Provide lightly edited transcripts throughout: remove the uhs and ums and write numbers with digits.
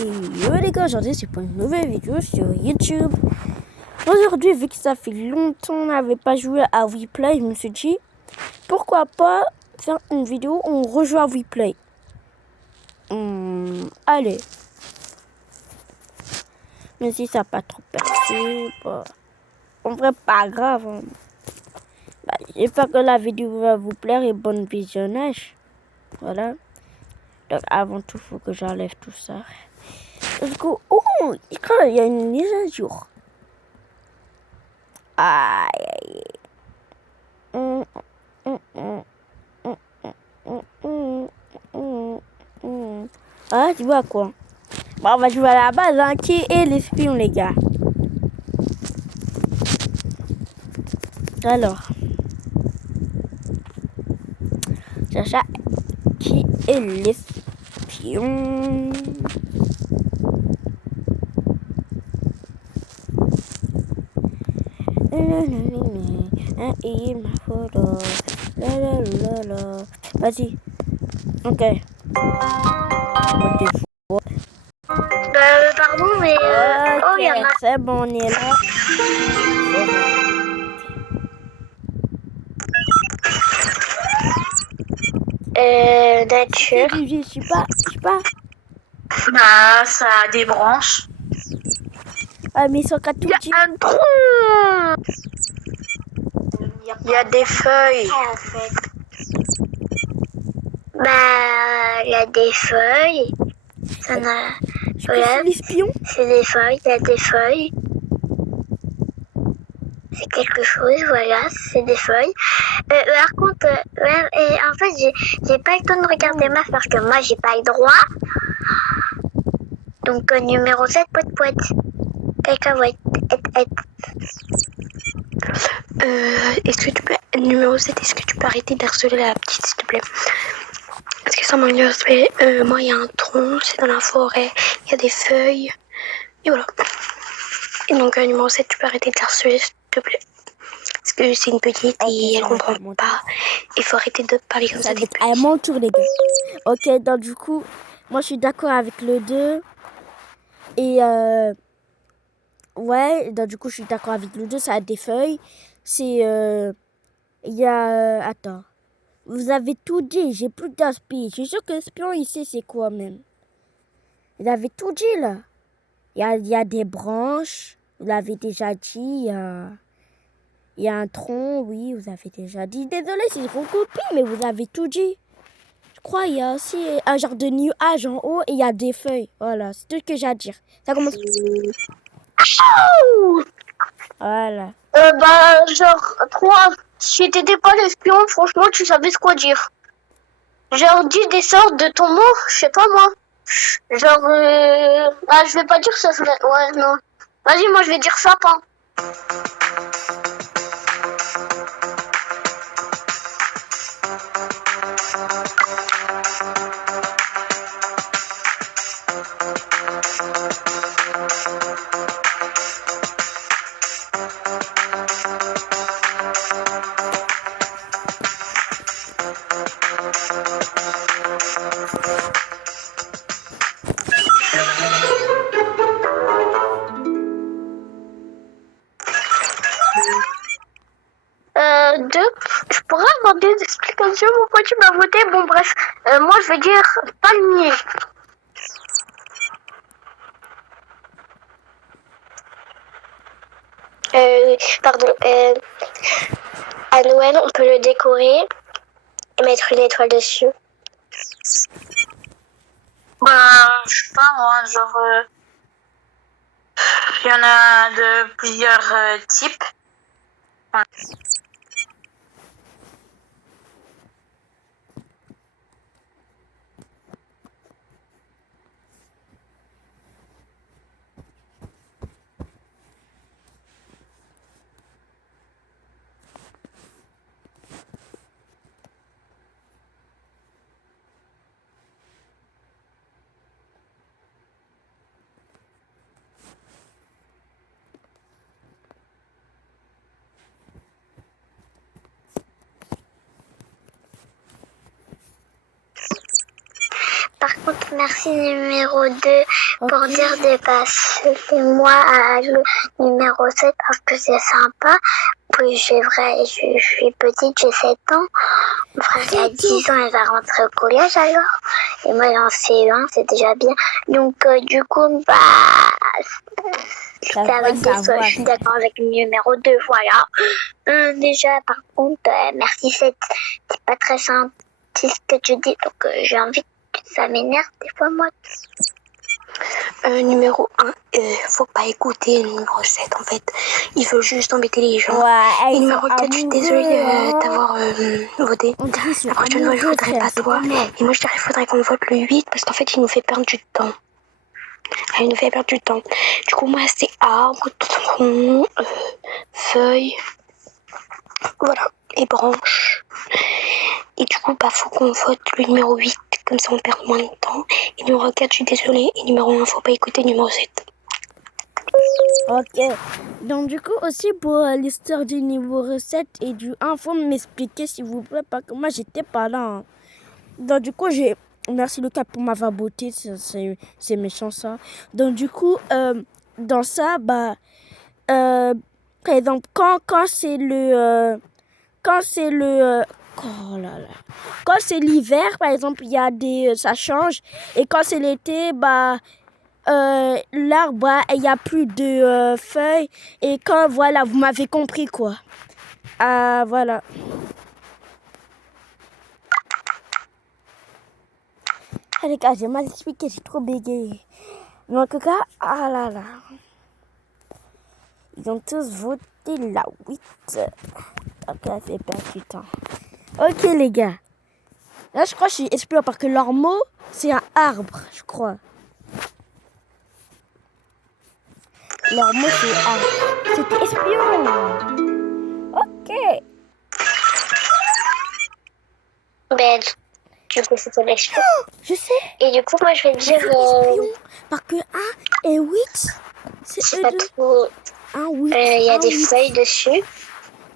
Et yo les gars, aujourd'hui c'est pour une nouvelle vidéo sur YouTube. Aujourd'hui, vu que ça fait longtemps qu'on n'avait pas joué à WePlay, je me suis dit pourquoi pas faire une vidéo où on rejoue à WePlay. Allez. Mais si ça n'a pas trop percé, bah, en vrai pas grave. Hein. Bah, j'espère que la vidéo va vous plaire et bon visionnage. Voilà. Donc avant tout, il faut que j'enlève tout ça. Du coup, oh, il y a une mise à jour. Aïe, aïe. Ah, tu vois quoi? Bon, on va jouer à la base, hein. Qui est l'espion, les gars? Alors, Chacha, qui est l'espion? Et ma photo. Vas-y. Ok. Pardon, mais... Ok, oh, il y en a... c'est bon, on est là. nature. Je sais pas. Bah, ça a des branches. Ah, mais ils sont qu'à tout Il y dire. a un tronc. Il y a des feuilles. En fait. Bah, il y a des feuilles. Ça n'a... Je pense que c'est l'espion. C'est des feuilles, il y a des feuilles. C'est quelque chose, voilà, c'est des feuilles. Par contre, et en fait, j'ai pas le temps de regarder ma parce que moi, j'ai pas le droit. Donc, numéro 7, poète. Cacahuète. Est-ce que tu peux... Numéro 7, est-ce que tu peux arrêter d'harceler la petite, s'il te plaît? Parce que ça manque de respect. Moi, il y a un tronc, c'est dans la forêt, il y a des feuilles. Et voilà. Et donc, numéro 7, tu peux arrêter de harceler, s'il te plaît. Parce que c'est une petite et elle comprend pas. Il faut arrêter de parler comme ça. Ça va être à mon tour, les gars. Ok, donc du coup, moi je suis d'accord avec le 2. Et ouais, donc du coup, je suis d'accord avec le 2. Ça a des feuilles. C'est. Il y a. Attends. Vous avez tout dit. J'ai plus d'inspiration. Je suis sûr que l'espion, il sait c'est quoi même. Vous avez tout dit là. Il y a des branches. Vous l'avez déjà dit. Il y a un tronc. Oui, vous avez déjà dit. Désolé si je recopie, mais vous avez tout dit. Je crois qu'il y a aussi un genre de nuage en haut et il y a des feuilles. Voilà, c'est tout ce que j'ai à dire. Ça commence. Voilà. Bah, genre, toi, si t'étais pas l'espion, franchement, tu savais ce quoi dire. Genre, dis des sortes de ton mot, je sais pas moi. Genre, ah, je vais pas dire ça, ouais, non. Vas-y, moi, je vais dire sapin. Deux, je pourrais avoir des explications pourquoi tu m'as voté. Bon, bref, moi, je vais dire palmier. Pardon, à Noël, on peut le décorer et mettre une étoile dessus. Bah, je sais pas moi, genre, il y en a de plusieurs types. Ouais. Donc, merci numéro 2 pour dire de passer moi à le numéro 7 parce que c'est sympa. Puis je suis petite, j'ai 7 ans. Mon frère a 10 ans, il va rentrer au collège alors. Et moi, en C1, c'est déjà bien. Donc, du coup, ça veut dire que je suis d'accord avec le numéro 2, voilà. Déjà, par contre, merci 7, c'est pas très simple, c'est ce que tu dis, donc j'ai envie que ça m'énerve des fois, moi. Numéro 1, faut pas écouter le numéro 7 en fait. Il veut juste embêter les gens. Ouais, et numéro 4, je suis désolée d'avoir voté. La prochaine fois, je voterai pas toi. Et moi, je dirais qu'il faudrait qu'on vote le 8 parce qu'en fait, il nous fait perdre du temps. Il nous fait perdre du temps. Du coup, moi, c'est arbre, tronc, feuilles, voilà, et branches. Et du coup, faut qu'on vote le numéro 8. Comme ça, on perd moins de temps. Et numéro 4, je suis désolée. Et numéro 1, faut pas écouter numéro 7. Ok. Donc, du coup, aussi pour l'histoire du numéro 7 et du 1, faut m'expliquer, s'il vous plaît, parce que moi, j'étais pas là. Hein. Donc, du coup, merci Lucas pour m'avoir beauté, c'est méchant ça. Donc, du coup, dans ça, par exemple, quand c'est le... oh là là. Quand c'est l'hiver, par exemple, il y a ça change. Et quand c'est l'été, l'arbre, il n'y a plus de feuilles. Et quand, voilà, vous m'avez compris, quoi. Ah, voilà. Ah, les gars, j'ai mal expliqué, j'ai trop bégayé. Mais en tout cas, ah là là. Ils ont tous voté la 8. Ok, c'est perdre du temps. Ok, les gars. Là, je crois que je suis espion parce que leur mot, c'est un arbre, je crois. Leur mot, c'est arbre. C'était espion. Ok. Ben, du coup, c'était l'espion. Je sais. Et du coup, moi, je vais dire... espion. Parce que 1 et 8, c'est eux pas deux. trop... 1, 8. Il y a des feuilles dessus.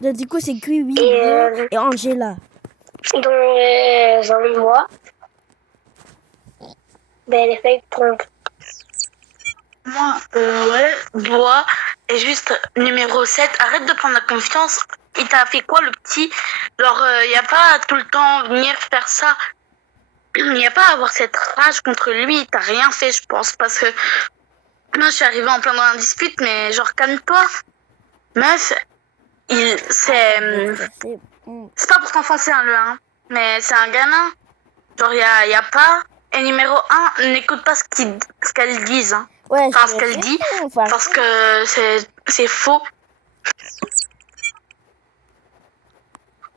Donc, du coup, c'est Gui, et Angela. Dans moi. Ben, les feuilles trompent. Moi, ouais, bois. Et juste, numéro 7, arrête de prendre la confiance. Il t'a fait quoi, le petit? Genre, il n'y a pas à tout le temps venir faire ça. Il n'y a pas à avoir cette rage contre lui. T'as rien fait, je pense. Parce que moi, je suis arrivée en plein dans la dispute, mais genre, calme-toi. Meuf, c'est pas pour t'enfoncer, hein, le 1. Mais c'est un gamin. Genre, il y a pas... Et numéro 1, n'écoute pas ce qu'elles disent. Hein. Ouais, enfin, ce qu'elle dit, parce que c'est faux.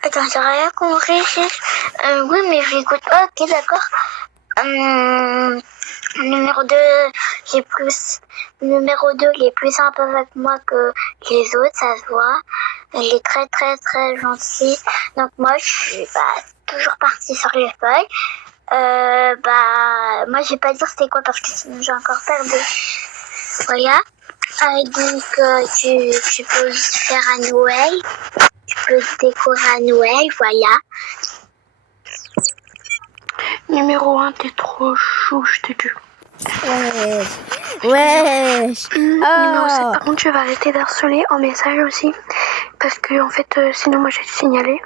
Attends, j'ai rien compris. Oui, mais j'écoute pas. Ok, d'accord. Numéro 2, numéro 2, il est plus sympa avec moi que les autres, ça se voit. Il est très, très, très gentil. Donc, moi, je suis toujours partie sur les feuilles. Moi, je vais pas dire c'était quoi parce que sinon j'ai encore perdu. Voilà. Donc, tu peux faire à Noël. Tu peux décorer à Noël, voilà. Numéro 1, t'es trop chou, je te jure. Ouais. Numéro 7, par contre, je vais arrêter d'harceler en message aussi. Parce que, en fait, sinon, moi, je vais te signaler.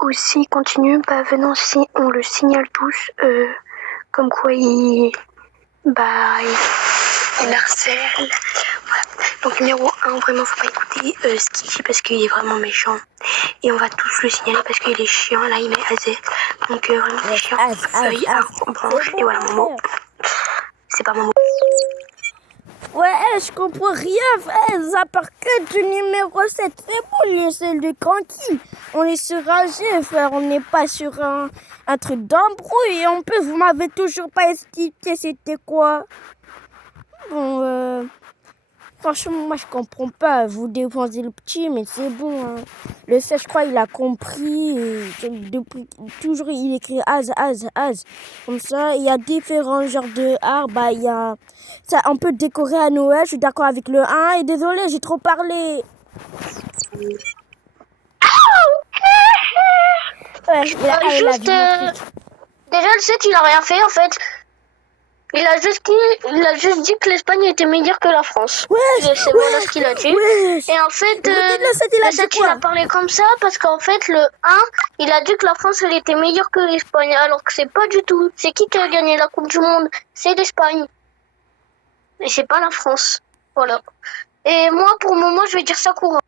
Ou s'il continue, venons si on le signale tous. Comme quoi, il harcèle. Voilà. Donc, numéro 1, vraiment, faut pas écouter ce qu'il dit parce qu'il est vraiment méchant. Et on va tous le signaler parce qu'il est chiant. Là, il met AZ. Donc, vraiment, c'est chiant. Feuille, arbre, branche. Et voilà mon mot. C'est pas mon mot. Ouais, je comprends rien, à part que du numéro 7. C'est bon, laissez-le tranquille. On est sur un jeu, frère. On n'est pas sur un truc d'embrouille. En plus, vous m'avez toujours pas expliqué c'était quoi. Bon, franchement, moi, je comprends pas. Vous défendez le petit, mais c'est bon. Hein. Le 7, je crois, il a compris. Depuis toujours, il écrit Az. Comme ça, il y a différents genres de arbres. Il y a... Ça, on peut décorer à Noël. Je suis d'accord avec le 1. Et désolé, j'ai trop parlé. Ouais, juste... déjà, le 7, il a rien fait, en fait. Il a juste dit que l'Espagne était meilleure que la France. Ouais, C'est voilà ce qu'il a dit. ouais. Et en fait, Le 7, il a le dit 7, il quoi? a parlé comme ça parce qu'en fait, le 1, il a dit que la France, elle était meilleure que l'Espagne. Alors que c'est pas du tout. C'est qui a gagné la Coupe du Monde? C'est l'Espagne. Et c'est pas la France. Voilà. Et moi, pour le moment, je vais dire Sakura.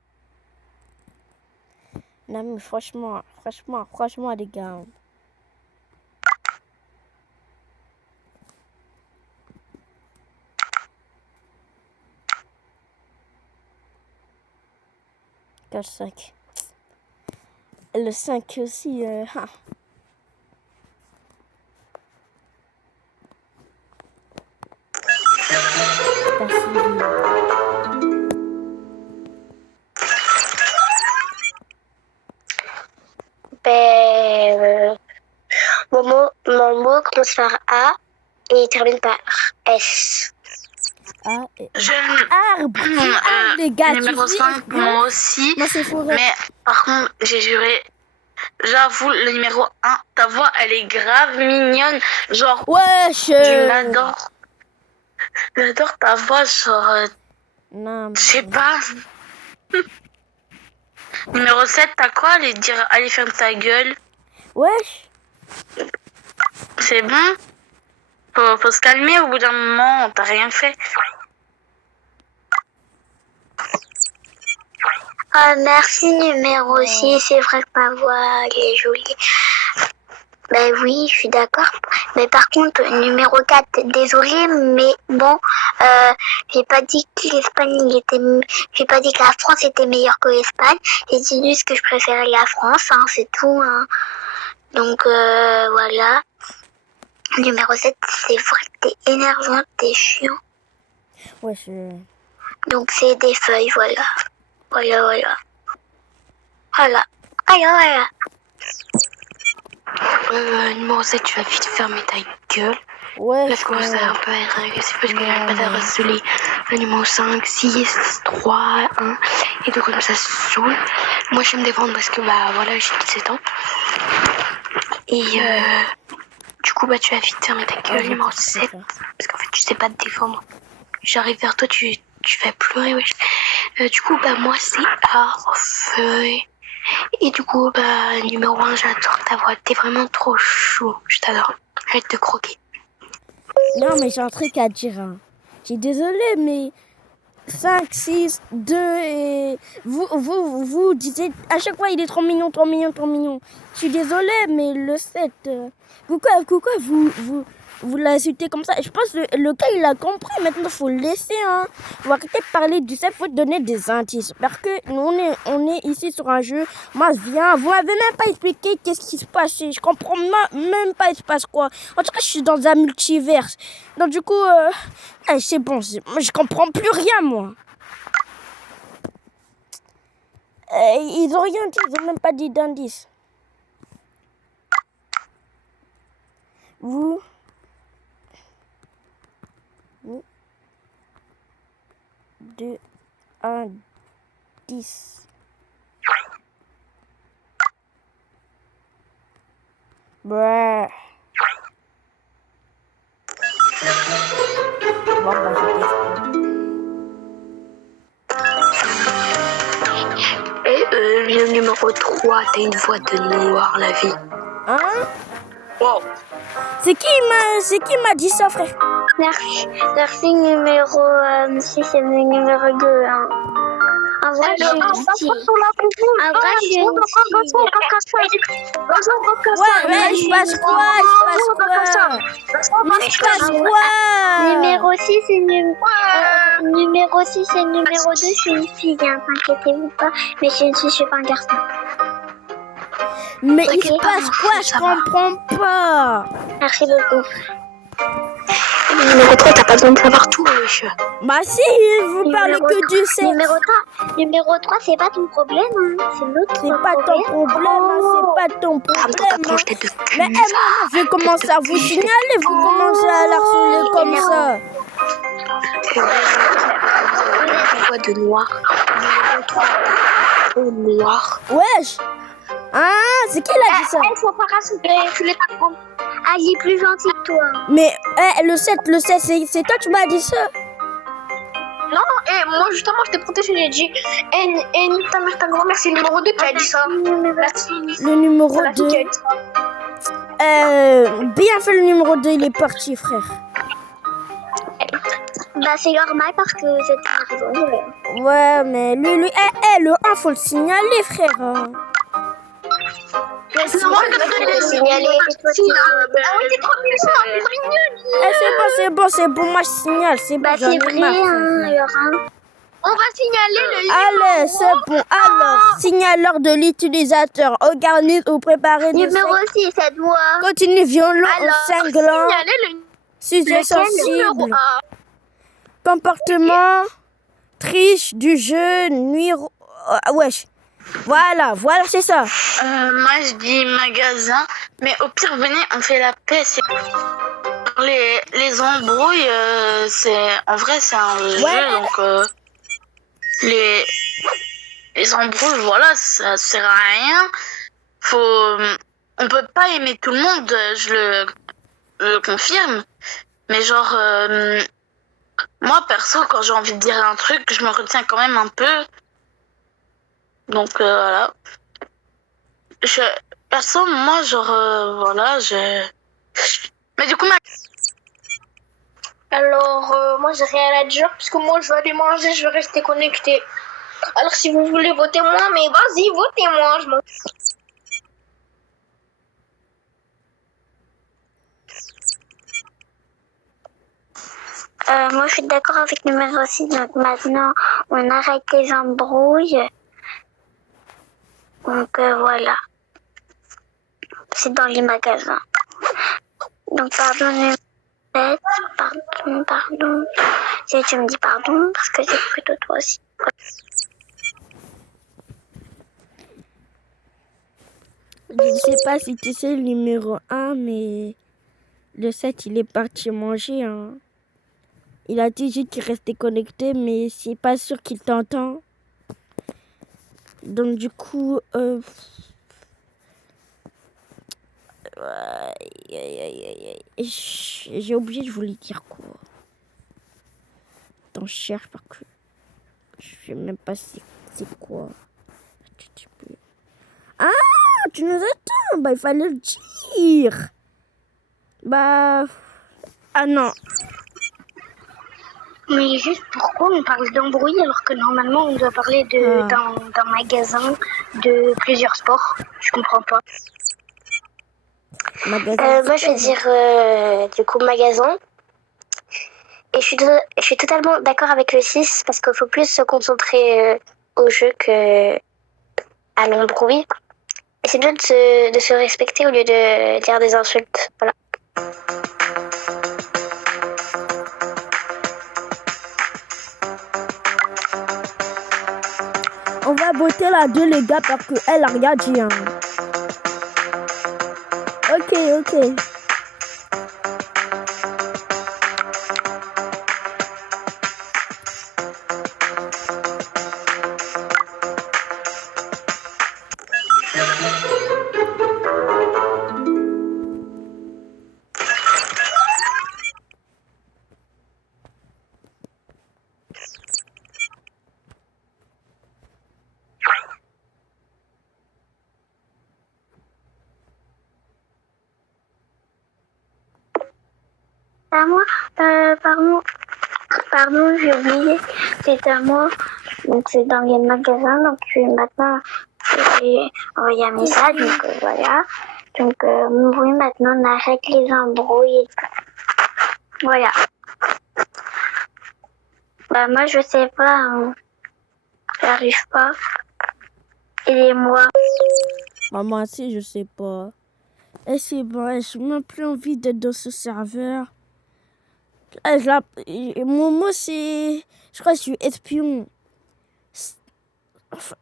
Non, mais franchement, les gars. Le 5. Le 5 aussi. Mon mot commence par A et il termine par S. Arbre, les gars. Numéro 5, moi aussi. Moi, c'est forêt. Mais par contre, j'ai juré. J'avoue, le numéro 1, ta voix, elle est grave mignonne. Genre, je l'adore. J'adore ta voix, genre, non, je sais pas. Numéro 7, t'as quoi? Allez ferme ta gueule. Wesh. C'est bon? Faut se calmer au bout d'un moment, t'as rien fait. Ah, merci numéro 6, c'est vrai que ma voix elle est jolie. Ben oui, je suis d'accord. Mais par contre, numéro 4, désolé, mais bon, j'ai pas dit que j'ai pas dit que la France était meilleure que l'Espagne. J'ai dit juste que je préférais la France, hein, c'est tout, hein. Donc, voilà. Numéro 7, c'est vrai que t'es énervante, t'es chiant. Ouais, Donc, c'est des feuilles, voilà. Voilà. Numéro 7, tu vas vite fermer ta gueule. Ouais. Là, je commence à un peu être agressif parce que j'arrête pas d'harceler le numéro 5, 6, 3, 1. Et donc, comme ça se saoule. Moi, je vais me défendre parce que, bah, voilà, j'ai 17 ans. Et, du coup, bah, tu vas vite fermer ta gueule, numéro 7. Parce qu'en fait, tu sais pas te défendre. J'arrive vers toi, tu vas pleurer, wesh. Du coup, bah, moi, c'est arbre, feuille. Et du coup, bah, numéro 1, j'adore ta voix. T'es vraiment trop chou. Je t'adore. Arrête de croquer. Non, mais j'ai un truc à dire. Hein. Je suis désolée, mais 5, 6, 2 et... Vous disiez à chaque fois, il est trop mignon. Je suis désolée, mais le 7... Pourquoi vous l'insultez comme ça? Je pense que le gars, il a compris. Maintenant, il faut le laisser. Hein. Faut arrêter de parler du 7, il faut donner des indices. Parce que nous, on est ici sur un jeu. Moi, je viens. Vous m'avez même pas expliqué qu'est-ce qui se passe. Je comprends même pas il se passe quoi. En tout cas, je suis dans un multiverse. Donc, du coup, c'est bon. Je comprends plus rien, moi. Ils ont rien dit. Ils ont même pas dit d'indice. Vous 2, 1, 10. Ouais. Bon, bah, Et le numéro 3, t'as une voix de noir, la vie. Hein? Wow. C'est qui m'a dit ça, frère? Merci numéro 6 et numéro 2. Hein. En vrai, je suis une fille. Ouais, il se passe quoi? Mais il se passe quoi? Numéro 6 et numéro 6 et numéro 2, je suis une fille, hein, t'inquiétez-vous pas. Mais je suis pas un garçon. Mais il se passe quoi? Je comprends pas. Merci beaucoup. Numéro 3, t'as pas besoin de savoir tout, wesh. Bah si, vous parlez que du sexe. Numéro 3, c'est pas ton problème, hein. C'est notre problème. C'est pas ton problème, c'est pas ton problème. Mais maman, je commence à vous signaler, vous commencez à l'harceler comme ça. Voix de noir. Numéro 3, peau noire. Wesh. Ah, c'est qui l'a dit ça? Faut pas rassembler, tu l'es pas prendre. Ah, il est plus gentil que toi. Mais le 7, c'est toi, tu m'as dit ça. Non, et moi justement je t'ai protégé, j'ai dit nique ta mère, ta grand-mère, c'est le numéro 2 qui a dit ça. Le numéro 2. Bien fait, le numéro 2, il est parti, frère. Bah c'est normal parce que c'est raison. Ouais, mais lui, le 1, faut le signaler, frère. Hein. C'est moi qui vais signaler. Ah oui, t'es trop mignon, C'est bon, moi je signale, c'est bon. Bah c'est vrai, hein, on va signaler le numéro. Allez, c'est bon. Alors, signaleur de l'utilisateur. Organise ou préparer des Numéro 6, ça doit. Continue violent ou cinglant. Signaler le Sujet numéro sensible. 1. Comportement. Triche du jeu. Nuire. Wesh. Voilà, c'est ça. Moi, je dis magasin. Mais au pire, venez, on fait la paix. Les embrouilles, en vrai, c'est un jeu. Donc, les embrouilles, voilà, ça sert à rien. On peut pas aimer tout le monde, je le confirme. Mais genre, moi, perso, quand j'ai envie de dire un truc, je me retiens quand même un peu. Donc, voilà. Perso, moi, genre, voilà, Mais du coup, Alors, moi, j'ai rien à dire, parce que moi, je vais aller manger, je vais rester connecté. Alors, si vous voulez voter moi, mais vas-y, votez-moi, je m'en moi, je suis d'accord avec numéro 6, donc maintenant, on arrête les embrouilles. Donc, voilà. C'est dans les magasins. Donc, pardon, numéro 7, pardon. Si tu me dis pardon, parce que c'est plutôt toi aussi. Je ne sais pas si tu sais le numéro 1, mais le 7, il est parti manger. Hein. Il a dit juste qu'il restait connecté, mais c'est pas sûr qu'il t'entend. Donc du coup, j'ai oublié de vous le dire quoi. Attends, je cherche parce que je sais même pas c'est quoi. Ah, tu nous attends. Bah, il fallait le dire. Bah, ah non. Mais juste pourquoi on parle d'embrouille alors que normalement on doit parler d'un magasin de plusieurs sports? Je comprends pas. Moi je vais dire du coup magasin. Et je suis totalement d'accord avec le 6 parce qu'il faut plus se concentrer au jeu que à l'embrouille. Et c'est bien de se respecter au lieu de dire des insultes. Voilà. On va voter la 2 les gars parce qu'elle a rien dit. Hein. Ok. À moi, pardon, j'ai oublié. C'est à moi. Donc c'est dans les magasins. Donc maintenant, j'ai envoyé un message. Donc voilà. Donc oui, maintenant on arrête les embrouilles. Voilà. Bah moi je sais pas. Hein. J'arrive pas. Aidez-moi. Maman, si je sais pas. Et c'est bon, je n'ai même plus envie d'être dans ce serveur. Momo, c'est... Je crois que je suis espion.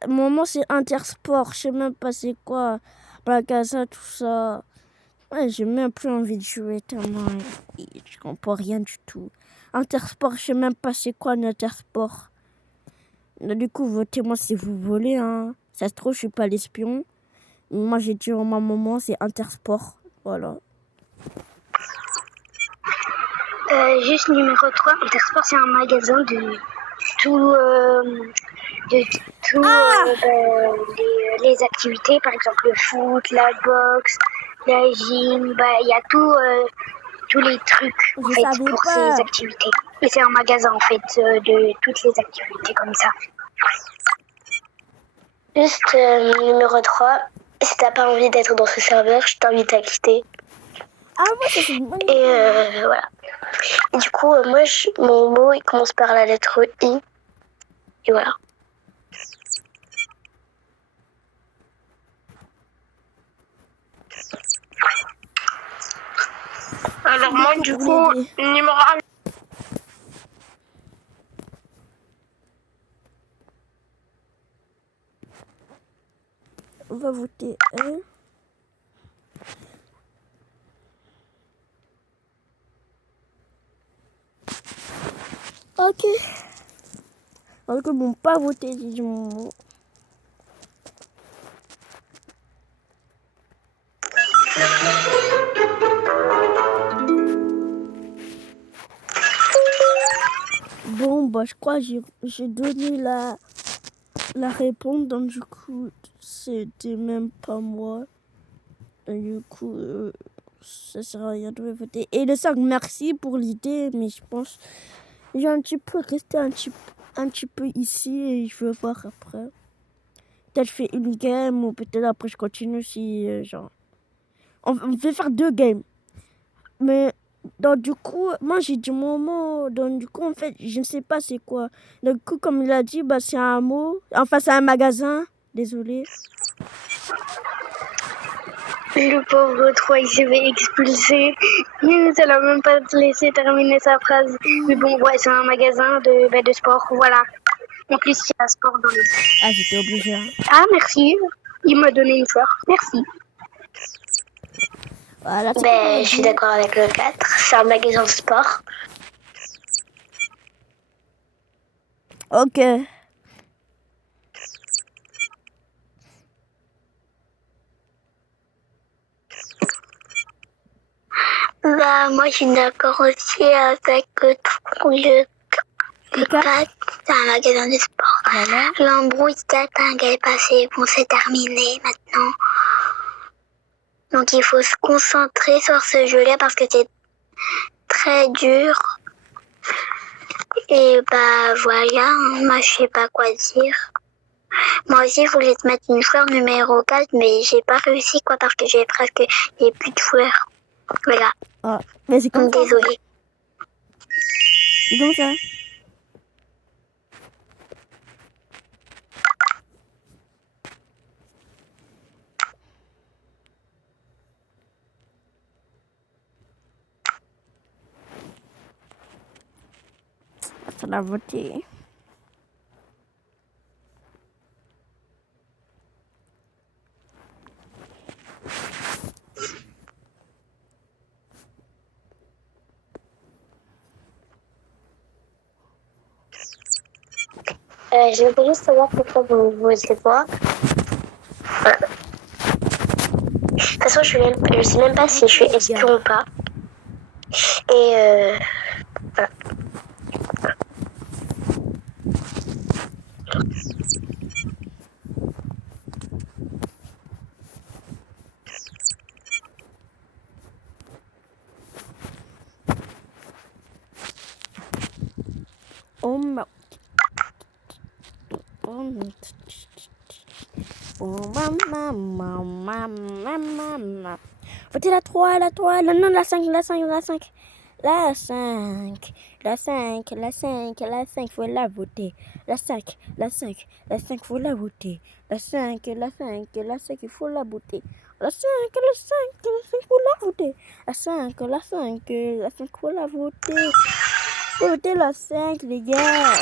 Momo, c'est Intersport. Je sais même pas c'est quoi. Magasin, tout ça. Ouais, j'ai même plus envie de jouer tellement. Je comprends rien du tout. Intersport, je sais même pas c'est quoi un Intersport. Du coup, votez-moi si vous voulez. Hein. Ça se trouve, je suis pas l'espion. Moi, j'ai dit à ma maman, c'est Intersport. Voilà. Juste numéro 3, Intersport, c'est un magasin de tout, les activités, par exemple le foot, la boxe, la gym, il y a tous les trucs en Je fait savais pour pas. ces activités. Et c'est un magasin en fait de toutes les activités comme ça. Juste numéro 3, si t'as pas envie d'être dans ce serveur, je t'invite à quitter. Ah, moi, ça c'est une bonne Et idée. voilà. Et du coup, moi, mon mot, il commence par la lettre I. Et voilà. Alors moi, Beaucoup du pour coup, l'aider. numéro 1. On va voter un. Ok. Alors que bon, pas voter, dis mon mot. Bon, bah, je crois que j'ai donné la réponse, donc du coup, c'était même pas moi. Et du coup, ça sert à rien de voter. Et le 5, merci pour l'idée, mais je pense que j'ai un petit peu resté un petit peu ici et je vais voir après. Peut-être je fais une game ou peut-être après je continue si, genre... On va faire 2 games. Mais donc du coup, moi j'ai dit mon mot. Donc du coup, en fait, je ne sais pas c'est quoi. Donc du coup, comme il a dit, bah, c'est un mot. Enfin, c'est un magasin. Désolé. Le pauvre 3, il s'est fait expulser. Ça l'a même pas laissé terminer sa phrase. Mais bon, ouais, c'est un magasin de sport, voilà. En plus, il y a un sport dans le... Ah, j'étais obligée. Hein. Ah, merci. Il m'a donné une fleur. Merci. Voilà, c'est quoi, Je suis d'accord avec le 4. C'est un magasin de sport. Ok. Moi, je suis d'accord aussi avec le 4. C'est un magasin de sport. Voilà. L'embrouille date est passé. Bon, c'est terminé maintenant. Donc, il faut se concentrer sur ce jeu-là parce que c'est très dur. Et bah voilà, moi je sais pas quoi dire. Moi aussi je voulais te mettre une fleur numéro 4, mais j'ai pas réussi quoi parce que j'ai plus de fleurs. Voilà. Ah, mais c'est comme ça. Désolée. C'est comme ça. Ça l'a voté. Je voulais juste savoir pourquoi vous votez pas. De toute façon, je sais même pas si je suis espion ou pas. Et voilà. Oh ma... Votez la 3, non, la 5, la 5, la 5. La 5, la 5, la 5, la 5, faut la voter. La 5, la 5, la 5, faut la voter. La 5, la 5, la 5, il faut la voter. La 5, la 5, la 5, faut la voter. La 5, la 5, la 5, faut la voter. Faut voter la 5, les gars.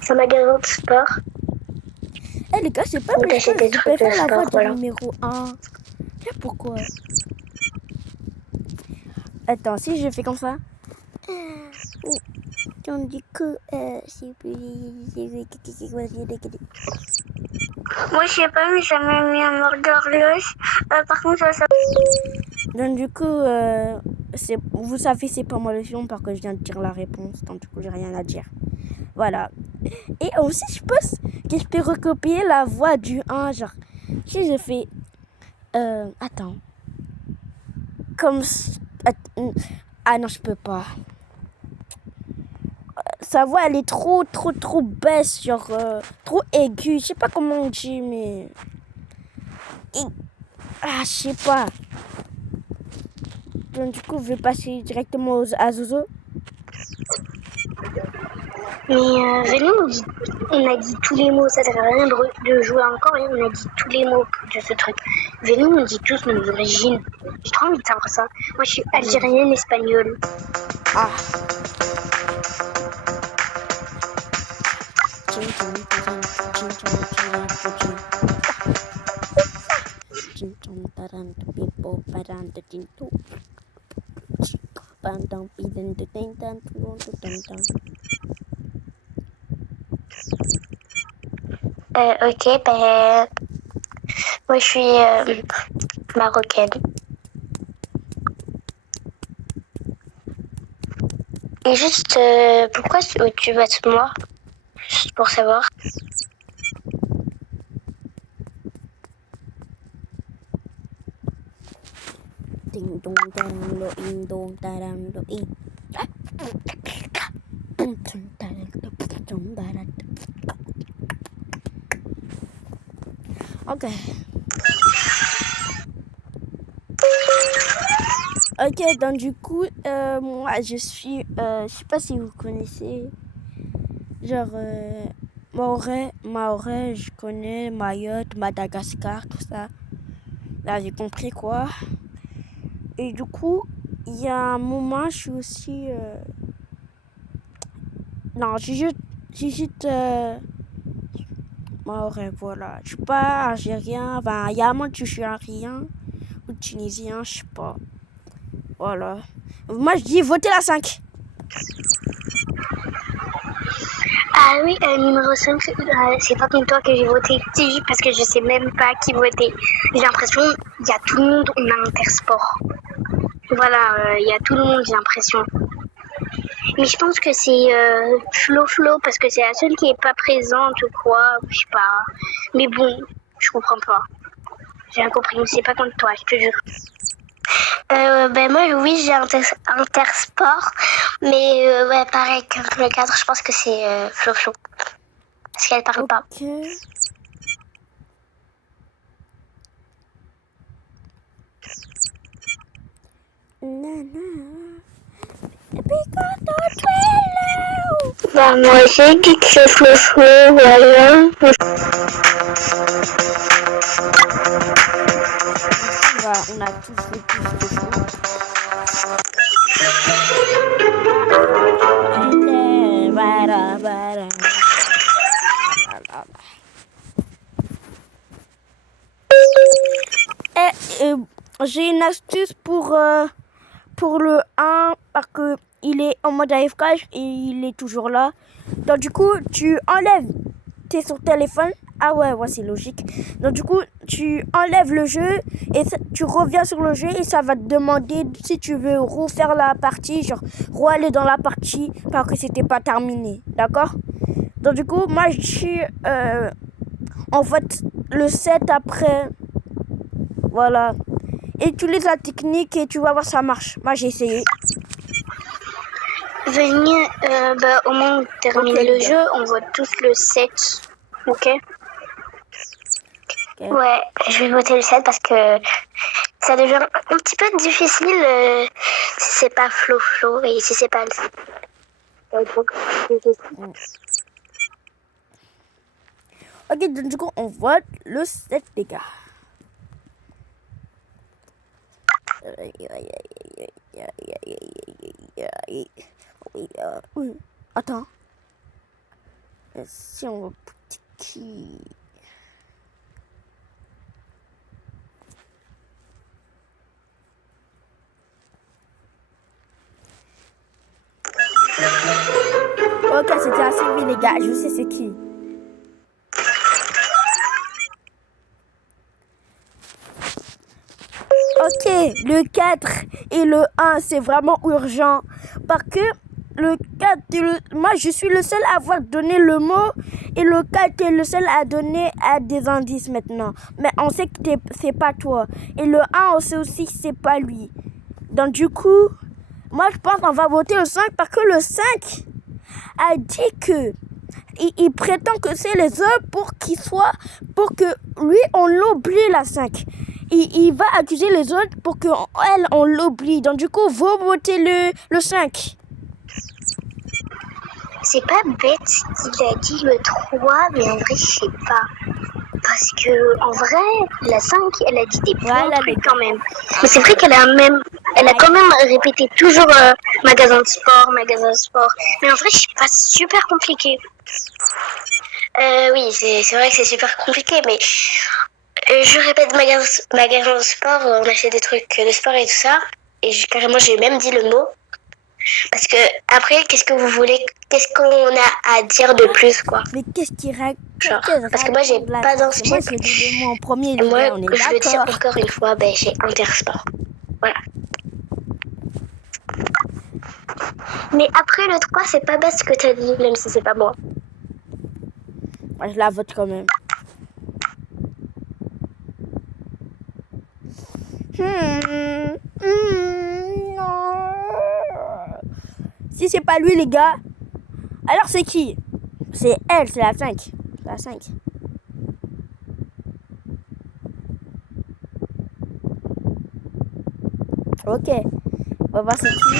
C'est un magasin de sport. Eh les gars, c'est pas On pourquoi achète des je peux trucs de faire la sport, voix du voilà. numéro 1. C'est pourquoi. Attends, si je fais comme ça. Tandis que c'est plus... Moi, je sais pas, mais j'ai jamais mis un mordorloge. Par contre, ça. Donc du coup, vous savez, c'est pas moi le film parce que je viens de dire la réponse. Donc du coup, j'ai rien à dire. Voilà. Et aussi, je pense que je peux recopier la voix du 1. Genre, si je fais... attends. Comme... Ah non, je peux pas. Sa voix, elle est trop baisse. Genre, trop aiguë. Je sais pas comment on dit, mais... Ah, je sais pas. Donc du coup, je vais passer directement à Zozo. Mais Vélo, on a dit tous les mots, ça sert à rien de jouer encore, et on a dit tous les mots de ce truc. Vélo, on dit tous nos origines. J'ai trop envie de savoir ça. Moi, je suis algérienne, espagnole. Ah. Ok, ben. Moi, je suis marocaine. Et juste, pourquoi tu vas de moi? Juste pour savoir. Ding dong darang lo ing dong darang lo ing. Ok. Ok, donc du coup, moi je suis, je sais pas si vous connaissez, genre Mahorais, je connais Mayotte, Madagascar, tout ça. Là, j'ai compris quoi. Et du coup, il y a un moment, je suis aussi, non, j'ai juste Mahorais, voilà. Je suis pas algérien, enfin, il y a un moment que je suis algérien ou tunisien, je sais pas. Voilà. Moi, je dis votez la 5. Ah oui, numéro 5, c'est pas comme toi que j'ai voté. Si, parce que je sais même pas qui voter. J'ai l'impression qu'il y a tout le monde, on a Intersport. Voilà, il y a tout le monde, j'ai l'impression. Mais je pense que c'est Flo, parce que c'est la seule qui est pas présente ou quoi, je sais pas. Mais bon, je comprends pas. J'ai rien compris, c'est pas contre toi, je te jure. Ben moi, oui, j'ai Intersport, mais ouais, pareil comme le cadre, je pense que c'est Flo. Parce qu'elle parle pas. Ok. Bah moi j'ai dit que c'est Flo, voilà. On a tous fait plus de choses. J'ai une astuce pour le 1 parce que il est en mode AFK et il est toujours là. Donc du coup, tu enlèves, t'es sur téléphone. Ah ouais, c'est logique. Donc du coup, tu enlèves le jeu et tu reviens sur le jeu et ça va te demander si tu veux refaire la partie, genre aller dans la partie parce que c'était pas terminé, d'accord? Donc du coup, moi je suis en fait le 7 après, voilà. Et utilise la technique et tu vas voir ça marche. Moi j'ai essayé. Venir, au moins terminer le jeu, on vote tous le 7, ok? Ouais, je vais voter le 7 parce que ça devient un petit peu difficile si c'est pas Flo et si c'est pas le 7. Ok, donc du coup, on vote le 7, les gars. Attends. Si on va qui... Ok, c'était assez vite, les gars. Je sais c'est qui. Ok, le 4 et le 1, c'est vraiment urgent. Parce que le 4, moi, je suis le seul à avoir donné le mot. Et le 4 est le seul à donner des indices maintenant. Mais on sait que c'est pas toi. Et le 1, on sait aussi que c'est pas lui. Donc du coup, moi, je pense qu'on va voter le 5 parce que le 5 a dit que il prétend que c'est les autres pour pour que lui, on l'oublie la 5. Il va accuser les autres pour qu'elle, on l'oublie. Donc du coup, vous votez le 5. C'est pas bête qu'il a dit le 3, mais en vrai, je sais pas. Parce que, en vrai, la 5, elle a dit des bons trucs quand même. Mais c'est vrai qu'elle a quand même répété toujours magasin de sport. Mais en vrai, je sais pas, c'est super compliqué. Oui, c'est vrai que c'est super compliqué, mais je répète magasin de sport, on achète des trucs de sport et tout ça. Et carrément, j'ai même dit le mot. Parce que après, qu'est-ce que vous voulez? Qu'est-ce qu'on a à dire de plus, quoi? Mais qu'est-ce qu'il raconte? Parce que moi, j'ai pas d'inspi. Moi, j'ai dit le mot en premier. Et moi, on est je le dis d'accord. encore une fois, j'ai Intersport. Voilà. Mais après, le 3, c'est pas bête ce que t'as dit, même si c'est pas moi. Moi, je la vote quand même. Non. Si c'est pas lui, les gars, alors c'est qui? C'est elle, c'est la 5. C'est la 5. Ok. On va voir c'est qui.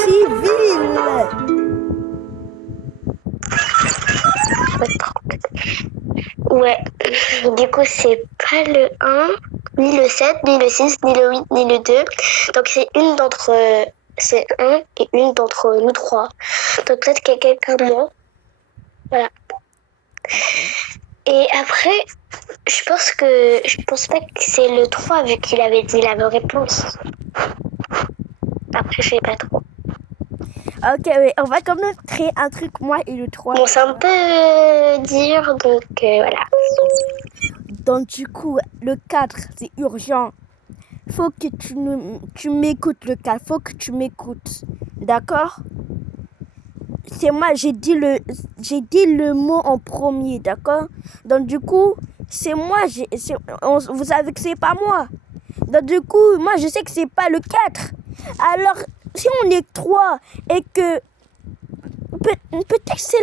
Civil. Ouais. Du coup, c'est pas le 1, ni le 7, ni le 6, ni le 8, ni le 2. Donc, c'est une d'entre... c'est un et une d'entre nous trois. Donc, peut-être qu'il y a quelqu'un de moi. Voilà. Et après, je pense pas que c'est le 3 vu qu'il avait dit la vraie réponse. Après, je sais pas trop. Ok, oui, on va quand même créer un truc, moi et le 3. Bon, c'est un peu dur, donc voilà. Donc du coup, le 4, c'est urgent. Faut que tu m'écoutes, le 4. Faut que tu m'écoutes. D'accord? C'est moi, j'ai dit le mot en premier, d'accord? Donc du coup, c'est moi, vous savez que c'est pas moi. Donc du coup, moi je sais que c'est pas le 4. Alors, si on est 3 et que peut-être c'est